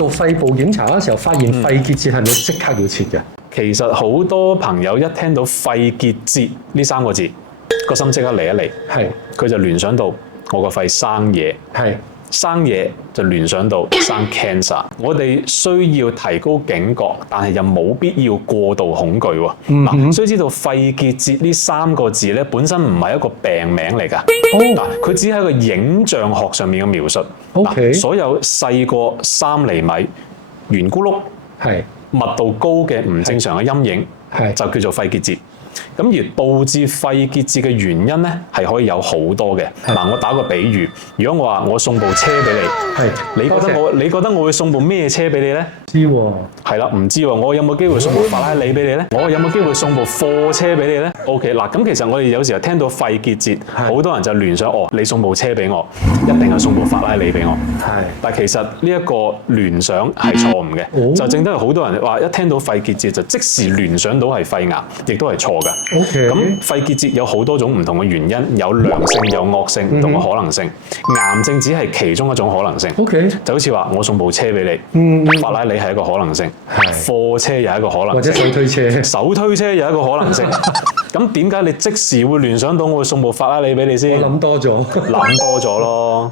做肺部檢查嗰時候，發現肺結節係咪即刻要切嘅？其實好多朋友一聽到肺結節呢3個字，個心即刻嚟一嚟，係佢就聯想到我個肺生嘢，係生嘢就聯想到生 cancer。我哋需要提高警覺，但係又冇必要過度恐懼喎。嗱、需知道肺結節呢3個字咧，本身唔係一個病名嚟㗎。嗱，佢只係一個影像學上面嘅描述。OK 所有細過3厘米、圓咕碌、係密度高嘅唔正常嘅陰影，係就叫做肺結節。咁而導致肺結節嘅原因咧，係可以有好多嘅。嗱，我打個比喻，如果我話我送部車俾你，你覺得我會送部咩車俾你咧？知喎，係啦，唔知喎，我有冇機會送部法拉利俾你咧？我有冇機會送部貨車俾你咧 ？OK， 嗱，咁其實我哋有時候聽到肺結節，好多人就聯想你送部車俾我，一定係送部法拉利俾我。係，但其實呢一個聯想係錯誤嘅，就正得係好多人話一聽到肺結節就即時聯想到係肺癌，亦都係錯㗎。OK，咁肺結節有好多種唔同嘅原因，有良性有惡性唔同嘅可能性。癌症只係其中一種可能性。OK，就好似話我送部車俾你，法拉利係一個可能性，貨車又係一個可能性，或者手推車，手推車又係一個可能性。咁點解你即時會聯想到我會送部法拉利俾你先？我諗多咗，諗多咗咯。